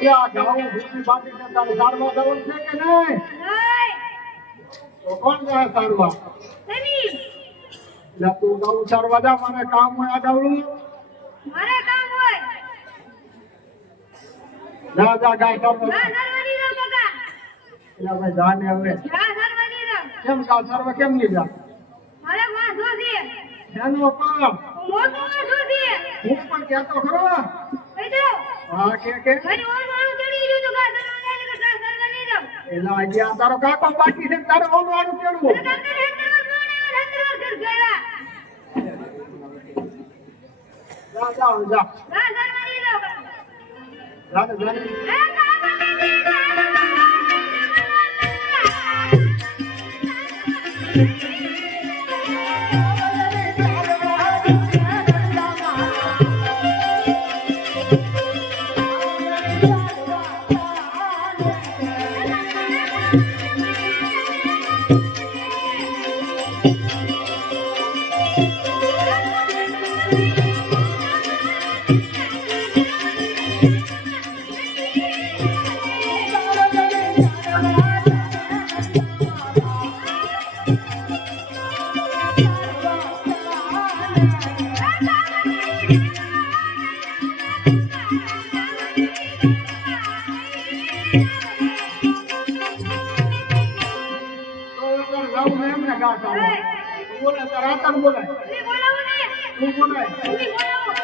क्या गाँव भूखी बातें करता है सारवा जरूर से के नहीं तो कौन जाए सारवा नहीं या तू गाँव सारवा जा मारे काम में आ जाऊँ मारे काम होय जा जा गाय कर ना सरवरी रो काका या भाई जाने हमें जा सरवरी रो केम का सारवा केम नहीं जा मारे वहां दो दिए जानो काम मोटो दो दिए ऊपर क्या तो करो इधर हां के घणी और वाળું ચડી ગયું તો કા સરવરી રો કા સરવરી રો એલા ગયા તારો કાકો બાકી છે તારો ઓન વાળું કેડવું जा जा जा जा जा बोला तरातन बोला नहीं बोलाओ नहीं तू बोला नहीं बोलाओ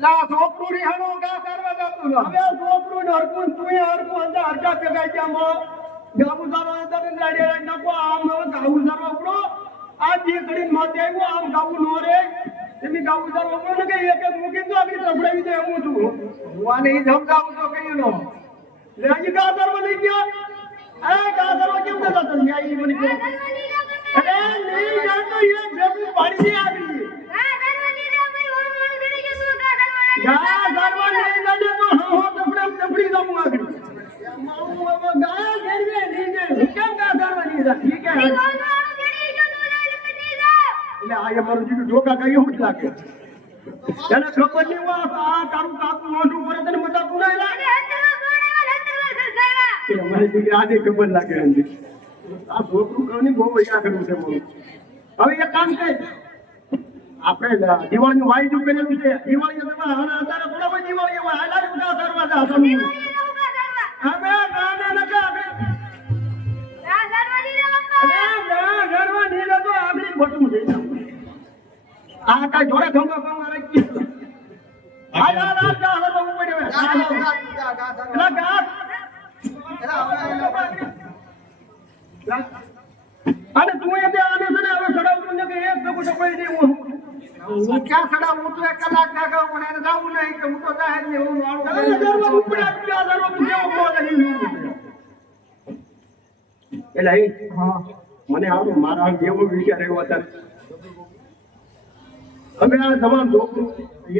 ला सोपरू री हनो गा करवा जातो ना હવે છોકરું ને હરકું તું હરકું અંદર હરકા ભેગાઈ ગયા મો ગાબુ સારો અંદર રાડી રાડી નાખો આમ ગાબુ સારો ઉપડો આ જે કરીને માથે આવ્યો આમ ગાબુ નો રે એમી ગાબુ સારો ઉપડો ને કે એક એક મૂકી તો આગળ તબડાવી દે હું છું ભગવાન એ સમજાવું તો કયું નો લે હજી ગા કરવા નહીં ગયો એ ગા કરવા કેમ દેતા તમે આ ઈ મને કે અરે નહીં જાતો એ ભેગું પાડી દે આગળ ગા કરવા નહીં જાજે તો હો તબડી દઉં આગળ મારું ગા ઘેરવે નહીં ને કેમ ગા કરવા નહીં જા ઠીક હે એટલે આ મારું જીવ ઢોકા કઈ હું લાગે એને ખબર નહીં વા આ તારું કાકુ મોઢું કરે તને મજા તું ના લાગે મને દીકરી આજે ખબર લાગે અંજી આ છોકરું કરની બહુ વૈયા કરવું છે મોરું હવે એક કામ કર આપણે દિવાળીનું વાયદું કરેલું છે દિવાળી અત્યારે થોડા કોઈ દિવાળી હોય હાલ ઉડા કરવા જા તમે હવે ગાને નકા આગળ બટું થઈ જાવ આ કઈ જોડે ધંગા કામ રાખી હાલ હાલ હાલ જા હવે ઉપર અને તું એ બે આને છે ને હવે સડાવતું ને કે એક દગો ટકોઈ દેવું હું ક્યાં સડા હું તો 1 કલાક જાગા પણ એને જાવું નહીં કે હું તો જાહેર ને હું વાળું ઉપર આવી ગયા દરવા તું કેવો બોલ રહી એટલે એ હા મને આવું મારા જેવો વિચાર આવ્યો અત્યારે હવે આ તમામ છોકરું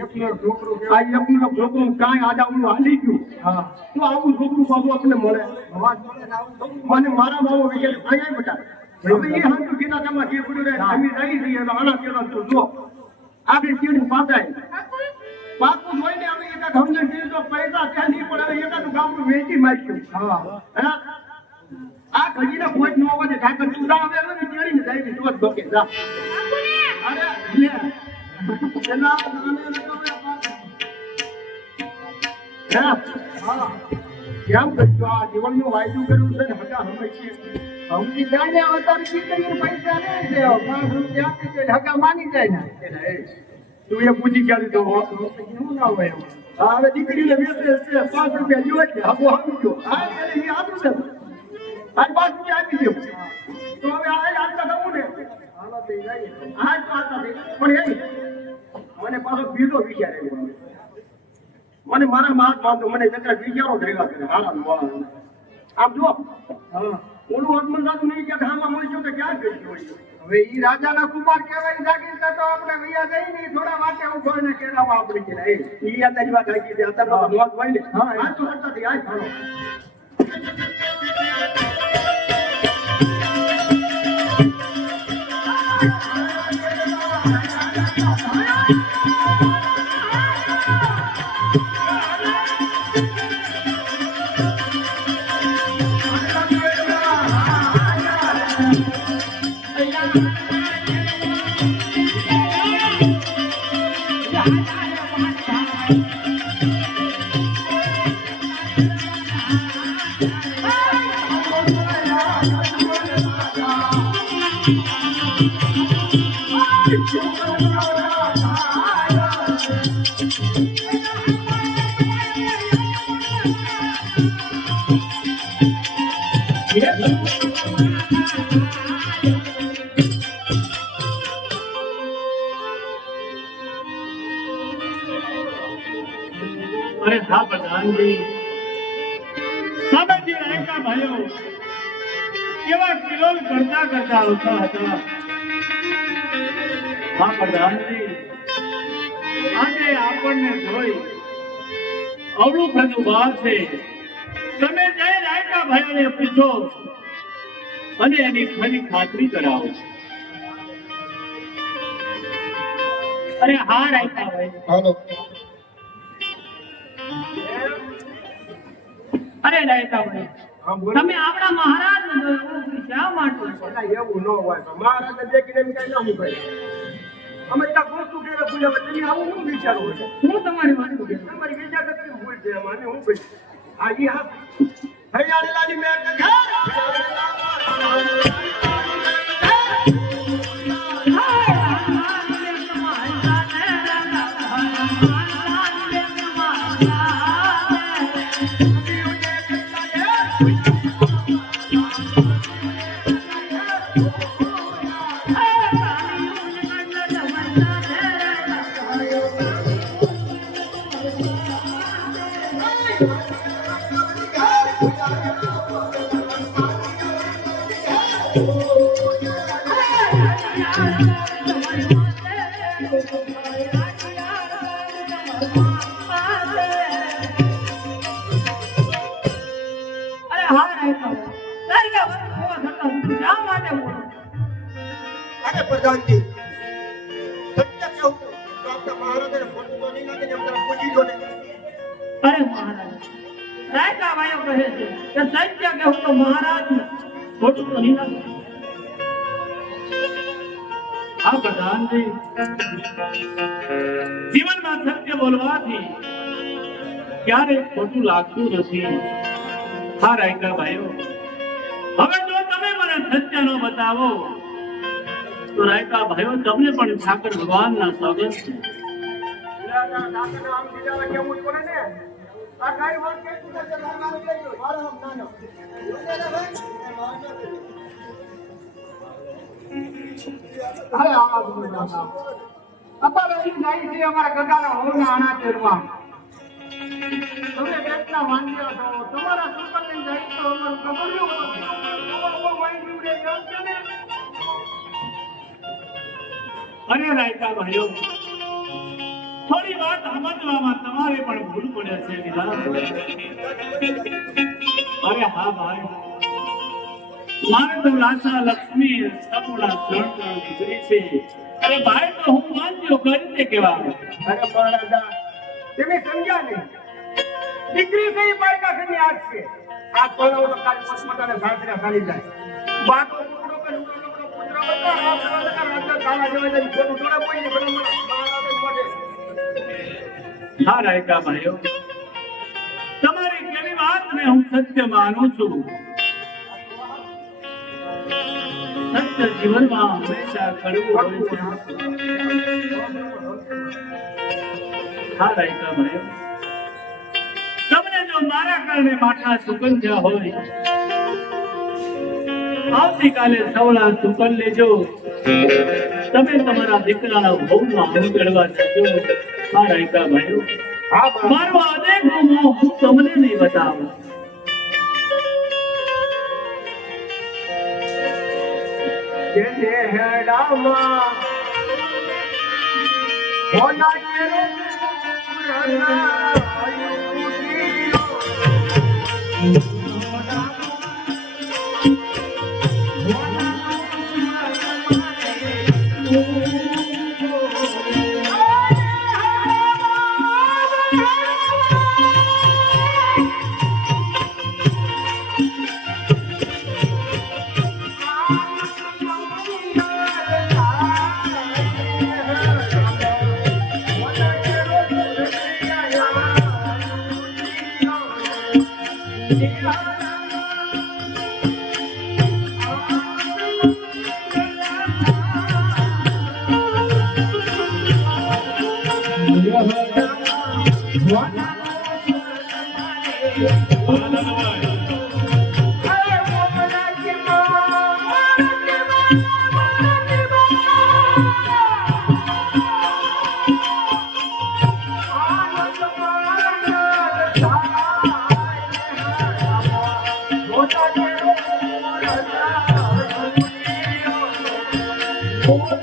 એકલો છોકરો આ એકલું છોકરું કાંઈ આડાવડું હાલી ગયું હા તો આવું છોકરું પાછું આપણને મળે અવાજ મળે ને આવું છોકરું મને મારા બાબો વિચાર અહીંયા બેટા હવે એ હાથું કીધા તમે જે પડ્યું રહે અમે રહી જઈએ તો આના કેવા તું જો આગળ ચીડ પાછા પાકું જોઈને અમે એકાદ સમજણ દીધું તો પૈસા ત્યાં નહીં પણ હવે એકાદું ગામનું વેચી માર્યું હા હા આ ઘડીને કોઈ ન હોય ઠાકર તું જા હવે હવે ચીડીને જાય તો જ બકે જા અરે લે પેલા નાને હા હા કેમ કરજો આ જીવનનું વાયદું કર્યું છે ને હગા હંમેશા સમજી જાય ને હવે તારી દીકરીને પૈસા લે છે 5 રૂપિયા આપી દે હગા માની જાય ને તું એ પૂછી ક્યાં દીધો શું ના હોય એમ હા હવે દીકરીને વેચે છે 5 રૂપિયા લ્યો છે હગો આપી દો હા એટલે એ આપું છે આ 5 રૂપિયા આપી દો તો હવે આ આટલા દઉં ને હાલો તે જાય આ તો આટલા દે પણ એ મને પાછો બીજો વિચાર આવ્યો મને મારા માત બાંધો મને જરા વિચારો થયેલા છે હારા મોળા આમ જો હા ઓલું હકમન સાધુ નહીં કે હામાં મળ્યો કે ક્યાં ગઈ હોય હવે ઈ રાજાના કુમાર કહેવાય જાગીરતા તો આપણે વૈયા જઈ ને થોડા વાટે ઉભો ને કેરામાં આપણી કે એ ઈ આ તારી વાત હાચી છે અત્યારે તો નોંધ હોય ને હા, આ તો હટતા થઈ આય હાલો अरे हाँ प्रधान जी સામેથી રાયકા ભાઈઓ કેવા કિલોલ કરતા કરતા આવતા હતા હા પ્રધાનજી આજે આપણને જોઈ અવળું થતું વાત છે તમે જઈ રાયકા ભાઈઓને પૂછો અને એની ખરી ખાતરી કરાવો અરે હા રાયકા ભાઈ હાલો અરે રાયકા ભાઈ હા બોલ તમે આપણા મહારાજ શા માટે એટલે એવું ન હોય તો મહારાજને દેખીને એમ કઈ ના મુકાય અમે ત્યાં ગોસ્તુ કે પૂજા તમે આવું શું વિચારો છો હું તમારી વાત કરું તમારી વિચાર કરતી ભૂલ છે મને હું કહી આ ઈ હા હૈયાળેલાની મેં ઘર અરે પ્રધાનજી સત્ય કહું તો આપણા મહારાજને ફોટો તો નહીં નાખે એમ જરા પૂછી જો ને અરે મહારાજ રાયકા ભાઈઓ કહે છે કે સત્ય કહું તો મહારાજ ખોટું તો નહીં લાગે હા પ્રધાનજી જીવનમાં સત્ય બોલવાથી ક્યારેય ખોટું લાગતું નથી હા રાયકા ભાઈઓ હવે જો તમે મને સત્ય નો બતાવો તો રાયકા ભાઈઓ તમને પણ ઠાકર ભગવાનના સ્વાગત છે દાદાના આમ બીજા કેવું પડે ને આ કઈ વાત કે તું તો મારું લઈ લો મારો આમ નાનો અરે આ બોલા અત્યારે ઈ જાય છે અમારા ગગાના હોના આણા તેરવા તમે કેટલા વાંચ્યા છો તમારા સુપરને જાય તો અમારું ખબર ન હોય સમજો ને. અરે રાયકા ભાઈઓ, થોડી વાત સમજવામાં તમારે પણ ભૂલ પડે છે વિધાન. અરે હા ભાઈ, મારે તો લાસા લક્ષ્મી સપોડા 3 દીકરી છે. અરે ભાઈ તો હું માન્યો કરી રીતે કેવા. અરે મહારાજા, તમે સમજ્યા નહીં. દીકરી કઈ બાળકા ઘરની આજ છે. આ તોલાવો તો કાલ પોતપોતાના સાસરે ચાલી જાય. બાકો કુકડો કે લુગડો પુત્ર બધા આ બધા રાજા કાલા જેવા જઈને ખોટું થોડા કોઈ ને ભલે મહારાજા મોઢે. હા રાયકા ભાઈઓ, તમારી કેવી વાતને હું સત્ય માનું છું. સત્ય જીવનમાં હંમેશા કડવું હોય છે. હા રાયકા ભાઈઓ, તમને જો મારા કારણે માથા સુકન થયા હોય, આવતીકાલે સવડા સુકન લેજો. તમે તમારા દીકરાના ભવમાં હું ચડવા જજો. હા રાયકા ભાઈઓ, હા મારો અદેખો મોહ હું તમને નહીં બતાવું. જેને હેડામાં હોના કેરો પુરાના Oh,